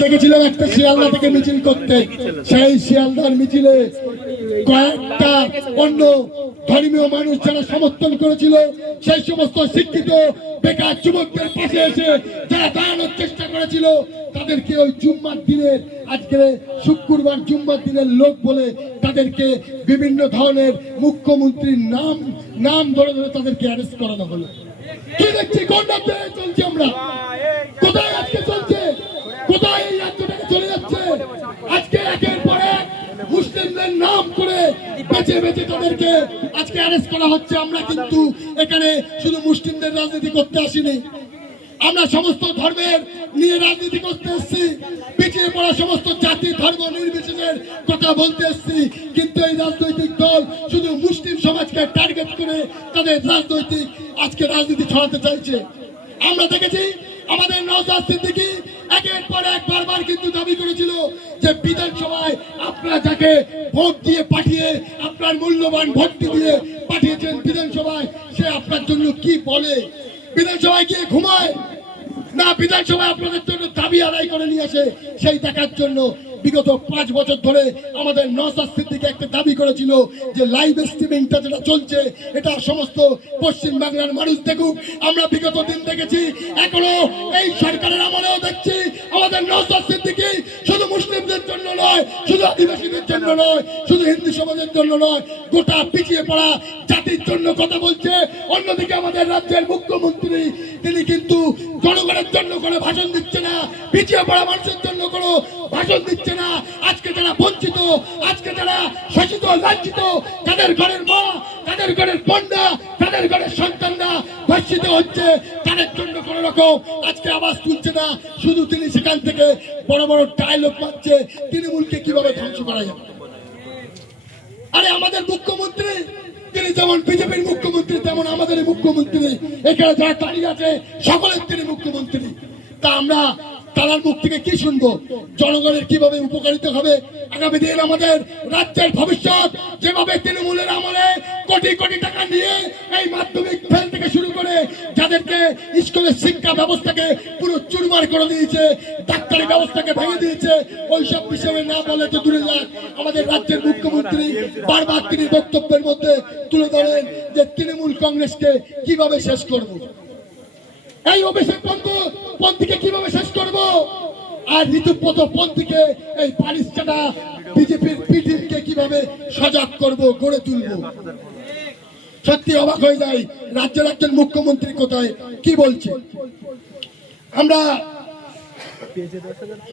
দেখেছিলাম একটা শিয়ালদা থেকে মিছিল করতে, সেই শিয়ালদার মিছিলে কয়েকটা অন্য ধর্মীয় মানুষ যারা সমর্থন করেছিল, সেই সমস্ত শিক্ষিত বেকার যুবকদের পাশে এসে যারা দাঁড়ানোর চেষ্টা করেছিল, তাদেরকে ওই জুম্মার দিনের, আজকে শুক্রবার জুম্মার দিনের লোক বলে তাদেরকে বিভিন্ন ধরনের মুখ্যমন্ত্রীর নাম ধরে ধরে তাদেরকে অ্যারেস্ট করানো হলো। কি দেখছি কোন রাজ্যে চলছে, আমরা কোথায় আজকে চলছে, কোথায় এই রাজ্যটাকে চলে যাচ্ছে? আজকে একের পর এক মুসলিমদের নাম করে বেছে বেছে তাদেরকে আজকে অ্যারেস্ট করা হচ্ছে। আমরা কিন্তু এখানে শুধু মুসলিমদের রাজনীতি করতে আসিনি, আমরা সমস্ত ধর্মের নিয়ে রাজনীতি করতে এসেছি, পিছিয়ে পড়া সমস্ত জাতি ধর্ম নির্বিশেষের কথা বলতে এসেছি। কিন্তু এই রাজনৈতিক দল শুধু মুসলিম সমাজকে টার্গেট করে তাদের রাজনৈতিক আজকে রাজনীতি ছড়াতে চাইছে। আমরা দেখেছি আমাদের নওশাদ সিদ্দিকী একের পর এক বারবার কিন্তু দাবি করেছিল যে বিধানসভায় আপনারা যাকে ভোট দিয়ে পাঠিয়ে, আপনার মূল্যবান ভোটটি দিয়ে পাঠিয়েছেন বিধানসভায়, সে আপনার জন্য কি বলে, বিধানসভায় গিয়ে ঘুমায় না বিধানসভায় আপনাদের জন্য দাবি আদায় করে নিয়ে আসে, সেই দেখার জন্য বিগত 5 বছর ধরে আমাদের নওশাদ সিদ্দিকী একটা দাবি করেছিল যে লাইভ স্ট্রিমিংটা যেটা চলছে এটা সমস্ত পশ্চিম বাংলার মানুষ দেখুক। আমরা বিগত দিন দেখেছি, এখনো এই সরকারের আমলেও দেখছি আমাদের নওশাদ সিদ্দিকী শুধু মুসলিমদের জন্য নয়, শুধু আদিবাসীদের জন্য নয়, শুধু হিন্দু সমাজের জন্য নয়, গোটা পিছিয়ে পড়া জাতির জন্য কথা বলছে। অন্যদিকে আমাদের রাজ্যের মুখ্যমন্ত্রী তিনি কিন্তু জনগণের জন্য কোনো ভাষণ দিচ্ছে না, পিছিয়ে পড়া মানুষের জন্য কোনো ভাষণ দিচ্ছে না। আজকে যারা বঞ্চিত, আজকে যারা শোষিত লাঞ্ছিত, তাদের ঘরের মা, তাদের ঘরের কন্যা, তাদের ঘরের সন্তানরা ধর্ষিত হচ্ছে, তাদের জন্য কোন রকম আজকে আওয়াজ তুলছে না। শুধু তিনি সেখান থেকে বড় বড় ডায়লগ পাচ্ছে তৃণমূলকে কিভাবে ধ্বংস করা যাবে। আরে আমাদের মুখ্যমন্ত্রী তিনি যেমন বিজেপির মুখ্যমন্ত্রী, তেমন আমাদের মুখ্যমন্ত্রী, এখানে যারা দাঁড়িয়ে আছে সকলের তিনি মুখ্যমন্ত্রী। তা আমরা তার মুখ থেকে কি শুনবো? জনগণের কিভাবে উপকারিত হবে আগামী দিন আমাদের রাজ্যের ভবিষ্যৎ, যেভাবে তৃণমূলের আমলে কোটি কোটি টাকা নিয়ে এই মাধ্যমিক ফেল থেকে শুরু করে যাদেরকে স্কুলের শিক্ষা ব্যবস্থাকে পুরো চুরমার করে দিয়েছে, ডাক্তারি ব্যবস্থাকে ভেঙে দিয়েছে, ওইসব বিষয়ে না বলে তো দূরে যাক। আমাদের রাজ্যের মুখ্যমন্ত্রী বারবার তিনি বক্তব্যের মধ্যে তুলে ধরেন যে তৃণমূল কংগ্রেসকে কিভাবে শেষ করবো, এই অভিষেক পন্থীকে কিভাবে শেষ করব, আর ঋতুব্রত পন্থীকে এই পারিশ্চাটা বিজেপির পিটিকে কিভাবে সজাগ করব, গড়ে তুলব। সত্যি অবাক হয়ে যায় রাজ্যের একজন মুখ্যমন্ত্রী কোথায় কি বলছে। আমরা